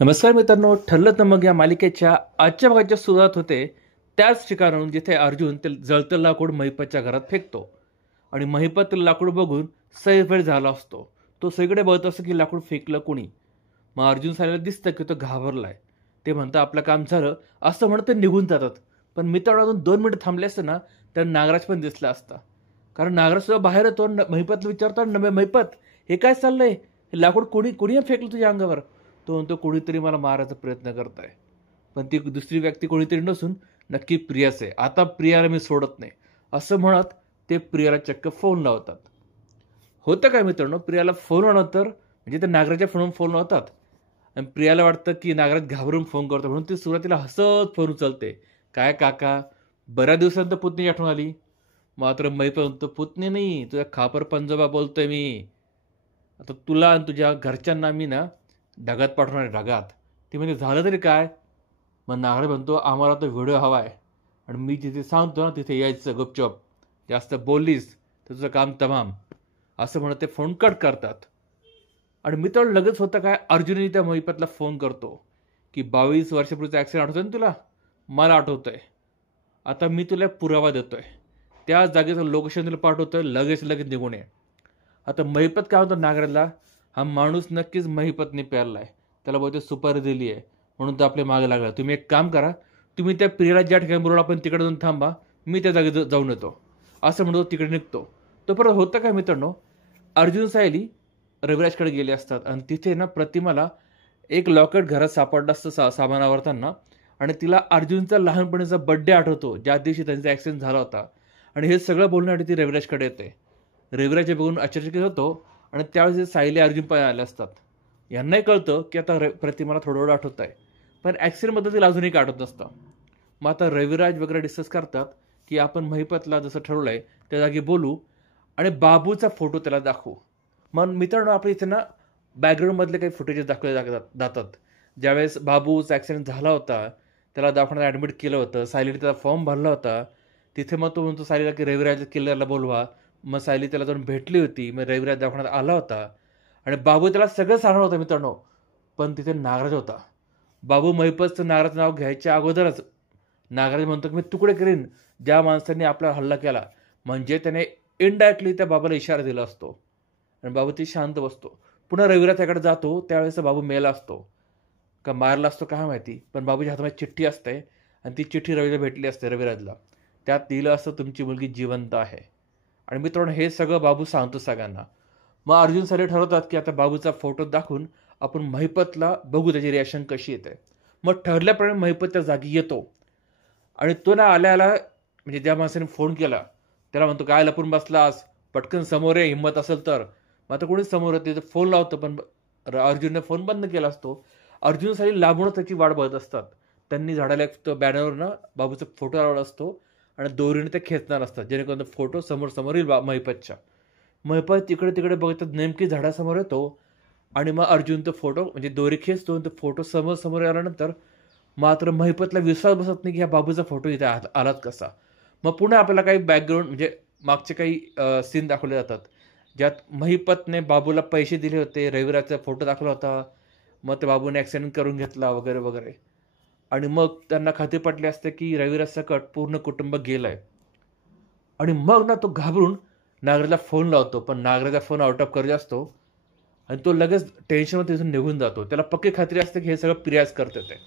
नमस्कार मित्रांनो, ठरलं तर मग या मालिकेच्या आजच्या भागाची सुरुवात होते त्याच ठिकाणाहून जिथे अर्जुन ते जळतं लाकूड महिपतच्या घरात फेकतो आणि महिपत ते लाकूड बघून सैरभैर झाला असतो. तो सगळीकडे बघत असतो की लाकूड फेकलं कोणी. मग अर्जुन साल्याला दिसतं की तो घाबरलाय. ते म्हणतं आपलं काम झालं असं म्हणत ते निघून जातात. पण मित्रांनो अजून 2 मिनिटं थांबले असते ना तर नागराज पण दिसला असता. कारण नागराज सुद्धा बाहेर येतो. महिपतला विचारतो, महिपत हे काय चाललंय? हे लाकूड कोणी कोणी फेकलं तुझ्या अंगावर? तो म्हणतो कोणीतरी मला मारायचा प्रयत्न करत आहे. पण ती दुसरी व्यक्ती कोणीतरी नसून नक्की प्रियाच आहे. आता प्रियाला मी सोडत नाही असं म्हणत ते प्रियाला चक्क फोन लावतात. होतं काय मित्रांनो, प्रियाला फोन लावल्यानंतर म्हणजे ते नागराच्या फोनवरून फोन लावतात आणि प्रियाला वाटतं की नागराज घाबरून फोन करतो म्हणून ती सुरुवातीला हसत फोन उचलते. काय काका, बऱ्याच दिवसानंतर पुतणी आठवण आली. मात्र मी पण म्हणतो पुतणी नाही, तुझ्या खापर पंजोबा बोलतोय मी. आता तुला आणि तुझ्या घरच्यांना मी ना ढगात पाठवणार आहे, ढगात. ती म्हणजे झालं तरी काय? मग नागडे म्हणतो आम्हाला तो व्हिडिओ हवा आहे आणि मी जिथे सांगतो ना तिथे यायचं गुपचूप. जास्त बोललीस तर तुझं काम तमाम. असं म्हणत ते फोन कट करतात. आणि मित्रांनो लगेच होतं काय, अर्जुनने त्या महिपतला फोन करतो की 22 वर्षापूर्वीचा ॲक्सिडेंट आठवतोय ना तुला? मला आठवतोय. आता मी तुला पुरावा देतोय. त्या जागेचं लोकेशन तुला पाठवतोय, लगेच लगेच निघून ये. आता महिपत काय होतं नागराला, हा माणूस नक्कीच महिपतने प्यारलाय, त्याला बहुतेक सुपारी दिली आहे म्हणून तो आपल्या मागे लागला. तुम्ही एक काम करा, तुम्ही त्या प्रियाला ज्या ठिकाणी बोलवलं आपण तिकडे जाऊन थांबा, मी त्या जागी जाऊन येतो असं म्हणतो. तिकडे निघतो. तो परत होतं काय मित्रांनो, अर्जुन सायली रविराजकडे गेले असतात आणि तिथे ना प्रतिमाला एक लॉकेट घरात सापडलं असतं सामान आवरताना. आणि तिला अर्जुनचा लहानपणीचा बड्डे आठवतो ज्या दिवशी त्यांचा ॲक्सिडेंट झाला होता. आणि हे सगळं बोलण्यासाठी ती रविराजकडे येते. रविराज हे बघून आश्चर्यचकित होतो आणि त्यावेळेस सायली अर्जुन पण आले असतात. यांनाही कळतं की आता प्रतिमाला थोडं थोडं आठवत आहे, पण ॲक्सिडेंटबद्दल तिला अजूनही काय आठवत नसतं. मग आता रविराज वगैरे डिस्कस करतात की आपण महिपतला जसं ठरवलं आहे त्या जागी बोलू आणि बाबूचा फोटो त्याला दाखवू. मग मित्रांनो आपल्या इथे ना बॅकग्राऊंडमधले काही फुटेजेस दाखवले जातात. ज्यावेळेस बाबूचा ॲक्सिडेंट झाला होता, त्याला दवाखान्यात ॲडमिट केलं होतं, सायलीने त्याचा फॉर्म भरला होता. तिथे मग तो म्हणतो सायलीला की रविराज किल्ल्याला बोलवा. मग सायली त्याला जाऊन भेटली होती. मग रविराज दवाखान्यात आला होता आणि बाबू त्याला सगळं सांगणार होता मित्रांनो. पण तिथे नागराज होता. बाबू महिपतचं नागराचं नाव घ्यायच्या अगोदरच नागराज म्हणतो की मी तुकडे करीन ज्या माणसांनी आपला हल्ला केला. म्हणजे त्याने इनडायरेक्टली त्या बाबाला इशारा दिला असतो आणि बाबू ती शांत बसतो. पुन्हा रविराज त्याकडे जातो, त्यावेळेस बाबू मेला असतो का मारला असतो काय माहिती. पण बाबूच्या हातामध्ये चिठ्ठी असते आणि ती चिठ्ठी रवीला भेटली असते रविराजला. त्यात लिहिलं असतं तुमची मुलगी जिवंत आहे. आणि मित्रांनो हे सगळं बाबू सांगतो सगळ्यांना. मग अर्जुन सर ठरवतात की आता बाबूचा फोटो दाखवून आपण महिपतला बघू त्याची रिॲक्शन कशी येते. मग ठरल्याप्रमाणे महिपत त्या जागी येतो आणि तो ना आल्या म्हणजे ज्या माणसाने फोन केला त्याला म्हणतो काय लपून बसलास, पटकन समोर ये हिंमत असेल तर. मग आता कोणी समोर येते फोन लावतो, पण अर्जुनने फोन बंद केला असतो. अर्जुन साली लांबूनच त्याची वाट बघत असतात. त्यांनी झाडाला एक बॅनरवर ना बाबूचा फोटो लावला असतो आणि दोरीने ते खेचणार असतात जेणेकरून फोटो समोर समोर येईल महिपतच्या. महिपत तिकडे तिकडे बघतात, नेमकी झाडासमोर येतो आणि मग अर्जुन तो फोटो म्हणजे दोरी खेचतो. तो फोटो समोर समोर आल्यानंतर मात्र महिपतला विश्वास बसत नाही की ह्या बाबूचा फोटो इथे आलाच कसा. मग पुन्हा आपल्याला काही बॅकग्राऊंड म्हणजे मागचे काही सीन दाखवले जातात ज्यात महिपतने बाबूला पैसे दिले होते, रविराजचा फोटो दाखवला होता. मग ते बाबूने ॲक्सिडेंट करून घेतला वगैरे वगैरे. आणि मग त्यांना खात्री पटली असते की रविराज सकट पूर्ण कुटुंब गेलं आहे. आणि मग ना तो घाबरून नागराजला फोन लावतो, पण नागराजचा फोन आउट ऑफ करेज असतो आणि तो लगेच टेन्शनमध्ये तिथून निघून जातो. त्याला पक्की खात्री असते की हे सगळं प्रियाज करते ते.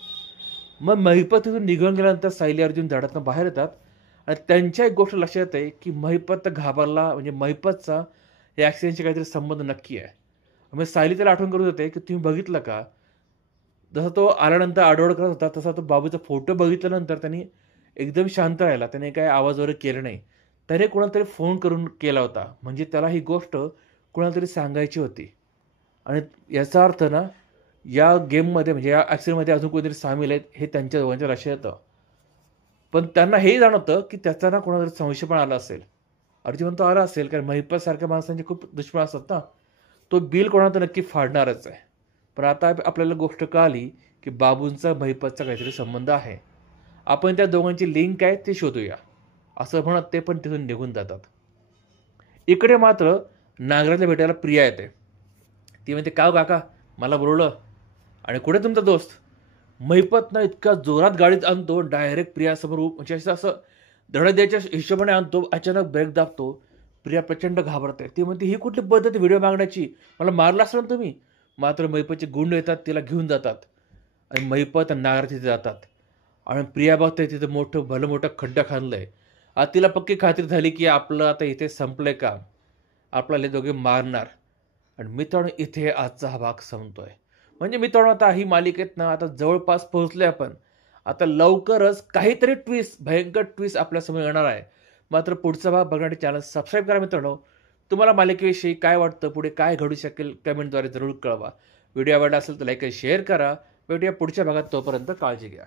मग महिपत तिथून निघून गेल्यानंतर सायली अर्जुन झाडातनं बाहेर येतात आणि त्यांच्या एक गोष्ट लक्षात येते की महिपत घाबरला म्हणजे महिपतचा या ॲक्सिडेंटशी काहीतरी संबंध नक्की आहे. मग सायली त्याला आठवण करून देते की तुम्ही बघितलं का, जसा तो आल्यानंतर आडवड करत होता तसा तो बाबूचा फोटो बघितल्यानंतर त्यांनी एकदम शांत राहिला. त्याने काही आवाज वगैरे केला नाही. त्याने कोणाला तरी फोन करून केला होता. म्हणजे त्याला ही गोष्ट कोणाला तरी सांगायची होती. आणि याचा अर्थ ना या गेममध्ये म्हणजे या ॲक्सिडेंटमध्ये अजून कोणीतरी सामील आहेत हे त्यांच्या दोघांच्या लक्षात येतं. पण त्यांना हे जाणवतं की त्याचा ना कोणाला तरी संशय पण आला असेल. अर्जुन तो आला असेल कारण महिपतसारख्या माणसांचे खूप दुश्मन असतात ना. तो बिल कोणाला तर नक्की फाडणारच आहे. पण आता आपल्याला गोष्ट कळाली की बाबूंचा महिपतचा काहीतरी संबंध आहे. आपण त्या दोघांची लिंक आहे ते शोधूया असं म्हणत ते पण तिथून निघून जातात. इकडे मात्र नागराजला भेटायला प्रिया येते. ती म्हणते का काका मला बोलवलं. आणि कुठे तुमचा दोस्त महिपतनं इतका जोरात गाडीत आणतो, डायरेक्ट प्रियासमोर म्हणजे असं धडक द्यायच्या हिशोबाने आणतो. अचानक ब्रेक दाबतो. प्रिया प्रचंड घाबरते. ती म्हणते, ही कुठली पद्धत व्हिडिओ मागण्याची, मला मारला असेल ना तुम्ही. मात्र महिपतचे गुंड येतात, तिला घेऊन जातात आणि महिपत आणि नागर तिथे जातात. आणि प्रिया बघते तिथे भलं मोठं खड्डा खाणलंय. आता तिला पक्की खात्री झाली की आपलं आता इथे संपलंय काम, आपल्याला दोघे मारणार. आणि मित्रांनो, इथे आजचा हा भाग संपतोय. म्हणजे मित्रांनो, आता ही मालिकेत ना आता जवळपास पोहोचले आपण. आता लवकरच काहीतरी ट्विस्ट, भयंकर ट्विस्ट आपल्यासमोर येणार आहे. मात्र पुढचा भाग बघण्यासाठी चॅनल सबस्क्राईब करा मित्रांनो. तुम्हाला मालिकेविषयी काय वाटतं, पुढे काय घडू शकेल, कमेंटद्वारे जरूर कळवा. व्हिडिओ आवडला असेल तर लाईक आणि शेअर करा. भेटूया पुढच्या भागात. तोपर्यंत काळजी घ्या.